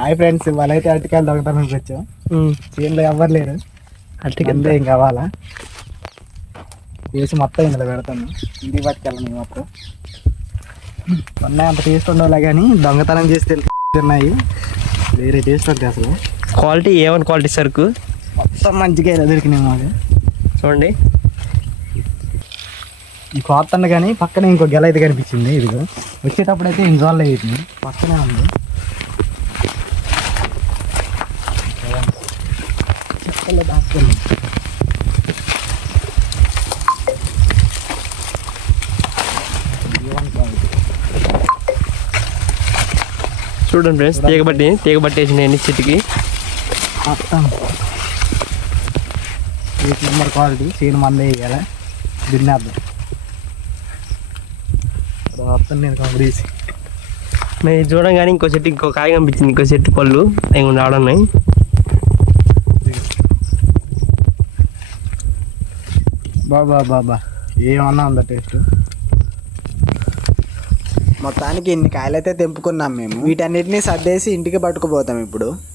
Hi friends, వాళ్ళైతే అరటికాయలు దొంగతనానికి వచ్చాం. చేనులో ఎవ్వరు లేరు, అరటికాయలు ఏం కావాలా వేసి మొత్తం ఇందులో పెడతాను. ఇంటికి పట్టుకెళ్ళను మొత్తం. ఉన్నాయి అంత టేస్ట్ ఉండవులే, కానీ దొంగతనం చేస్తే ఉన్నాయి వేరే టేస్ట్ ఉంటుంది అసలు. క్వాలిటీ ఏమని క్వాలిటీ సరుకు మొత్తం మంచిగా దొరికినాయి మాకు. చూడండి, ఈ కోత్తండ కానీ పక్కనే ఇంకో గెల అయితే కనిపించింది. ఇదిగో వచ్చేటప్పుడు అయితే ఇన్వాల్వ్ అయ్యింది, పక్కనే ఉంది. దాచుకోండి. చూడండి ఫ్రెండ్స్, తీగ పట్టేసినాయి చెట్టుకి. మొత్తం 8 నెంబర్ క్వాలిటీ. చేను మందే వేయాలి, దున్నేద్దాం మొత్తం. నేను కంప్లీట్ మేము చూడంగానే ఇంకో చెట్టు ఇంకో కాయ కనిపించింది. ఇంకో చెట్టు పళ్ళు అవి ఆడున్నాయి. బాబా ఏమన్నా ఉందా టేస్ట్. మొత్తానికి ఇన్ని కాయలైతే తెంపుకున్నాం మేము. వీటన్నిటిని సర్దేసి ఇంటికి పట్టుకుపోతాం ఇప్పుడు.